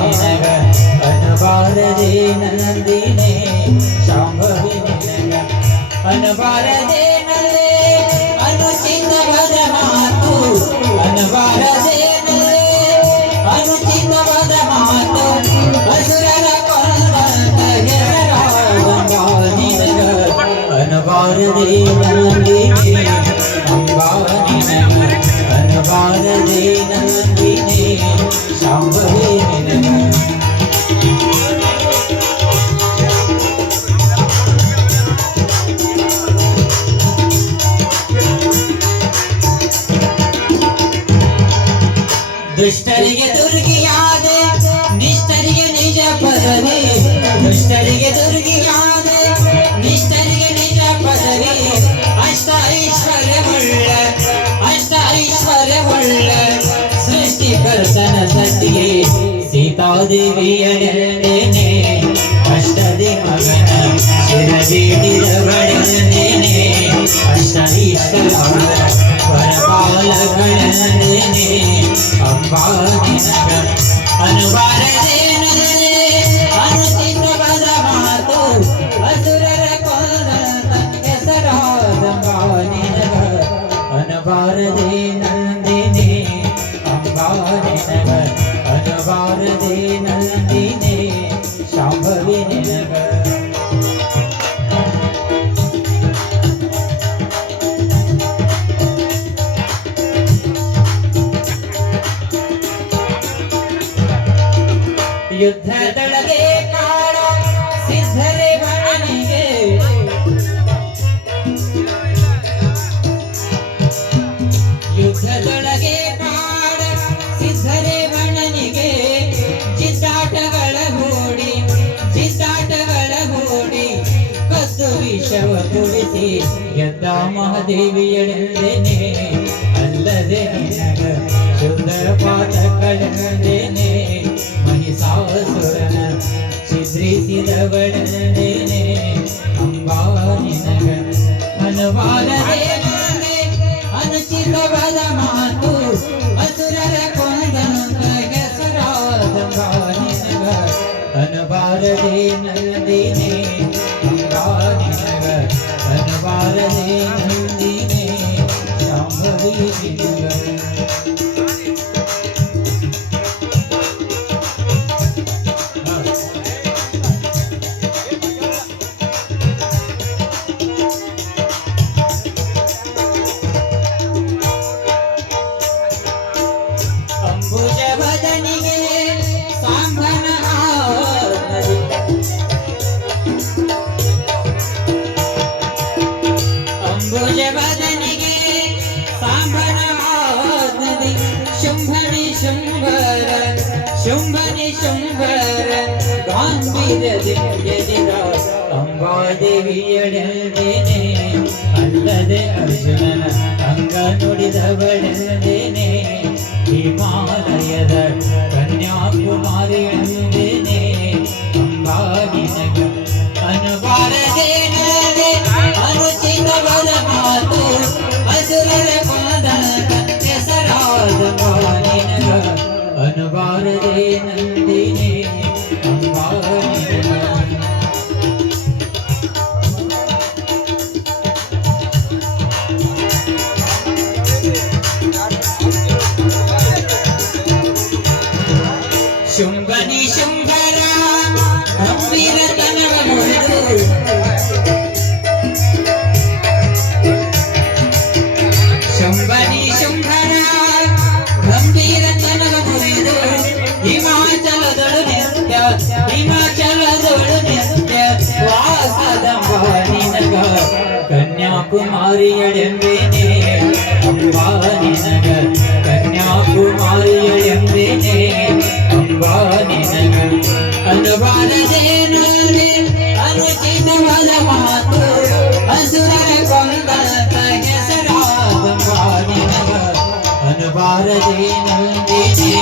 ನಿನಗ ಅನಬಾರದೆ ನಂದಿನೇ ಶಾಂಭವಿ ನಿನಗ ಅನಬಾರದೆ ನಲ್ಲೆ ಅನುಚಿತವಾದ ಮಾತು ಅನಬಾರದೆ ನಲ್ಲೆ ಅನುಚಿತವಾದ ಮಾತು ಅಸುರರ ಕೊಂದಂತ ಹೆಸರಾದಂಗ ನಿನಗ ಅನಬಾರದೆ ನಂದಿನೇ ಅಂಬಾ ನಿನಗ ಅನಬಾರದೆ ನಂದಿನೇ ಶಾಂಭವಿ ನಿನಗ ದುಷ್ಟರಿಗೆ ದುರ್ಗಿಯಾದೆ ನಿಷ್ಠರಿಗೆ ನಿಜ ಪದವಿ ದುಷ್ಟರಿಗೆ ದುರ್ಗಿಯಾದೆ ನಿಷ್ಠರಿಗೆ ನಿಜ ಪದವಿ ಅಷ್ಟ ಐಶ್ವರ್ಯವುಳ್ಳ ಸೃಷ್ಟಿಕರ್ತನ ಸತಿಯೇ ಸೀತಾದೇವಿಯಡೇನೆ ಅಷ್ಟದಿ ಮಗನ ಶಿರದೀಡಿದವಳೇನೆ ಅಷ್ಟ ಈಶ್ವರ ವರಪಾಲಗಳೇನೆ ಅಂಬಾ ನಿನಗ ಅನುಬಾರದೆ ನಲ್ಲೆ ಅನುಚಿತವಾದ ಮಾತು ಅಸುರರ ಕೊಂದಂತ ಹೆಸರಾದಂಗ ನಿನಗ ಅನುಬಾರದೆ ನಂದಿನೇ ಅಂಬಾ ನಿನಗ ಅನುಬಾರದೆ ನಂದಿನೇ ಶಾಂಭವಿ ನಿನಗ ಯುದ್ಧದೊಳಗೆ ಕಾಣ ಸಿದ್ಧರೇ ಬಣನಿಗೆ ಯುದ್ಧದೊಳಗೆ ಕಾಣ ಸಿದ್ಧರೇ ಬಣನಿಗೆ ಜಿದ್ದಾಟಗಳ ಹೂಡಿ ಕದ್ದು ವಿಷವ ಕುಡಿಸಿ ಎದ್ದ ಮಹಾದೇವಿಯಳೆಂದೇನೆ ಅಲ್ಲದೆ ನಿನಗ ಸುಂದರ ಪಾತಕಳೆಂದೇನೆ ಮಹಿಷಾಸುರನ ಛಿದ್ರಿಸಿದವಳೇನೆ ಅಂಬಾ ನಿನಗ ಅನುಬಾರದೆ ನಂದೆ ಅನುಚಿತವಾದ ಮಾತು ಅಸುರರ ಕೊಂದಂತ ಹೆಸರಾದಂಗ ನಿನಗ ಅನುಬಾರದೆ ನಂದಿನೇ ಅಂಬಾ ನಿನಗ ಅನುಬಾರದೆ ನಂದಿನೇ ಶಾಂಭವಿ ನಿನಗ ಅಂಬುಜವದನಿಗೆ ಸಾಂಬನ ಅಂಬುಜವದನಿಗೆ ಸಾಂಬನ ನದಿ ಶುಂಭನಿ ಶುಂಭರ ಗಾಂಭೀರ್ಯದಿಂದ ಅಂಬಾದೇವಿಯಳೆಂದೇನೆ ಅಲ್ಲದೆ ಅರ್ಜುನನ ಅಂಗ ನುಡಿದವಳೆಂದೇನೆ ಹಿಮಾಲಯದ ಕನ್ಯಾಕುಮಾರಿಯಂದೇನೆ ಅಂಬಾ ನಿನಗ ಅನುಬಾರದೆ ನಲ್ಲೆ ಅನುಚಿತವಾದ ಮಾತು ಅಸುರರ ಕೊಂದಂತ ಹೆಸರಾದಂಗ ನಿನಗ ಅನುಬಾರದೆ ನಂದಿನೇ ಅಂಬಾ ನಿನಗ ಶುಂಭನಿ ಶುಂಭರ ಗಂಭೀರತನವ ಮುರಿದು ಶುಂಭನಿ ಶುಂಭರ ಗಂಭೀರತನವ ಮುರಿದು ಹಿಮಾಚಲದೊಳು ನಿತ್ಯ ವಾಸದಂಬ ನಿನಗ ಕನ್ಯಾಕುಮಾರಿಯಳೆಂದೇನೆ ಅಂಬಾ ನಿನಗ ಕನ್ಯಾಕುಮಾರಿಯಳೆಂದೇನೆ ಅಂಬಾ ನಿನಗ ಅನುಬಾರದೆ ನಲ್ಲೆ ಅನುಚಿತವಾದ ಮಾತು ಅಸುರರ ಕೊಂದಂತ ಹೆಸರಾದಂಗ ನಿನಗ ಅನುಬಾರದೆ ನಂದಿನೇ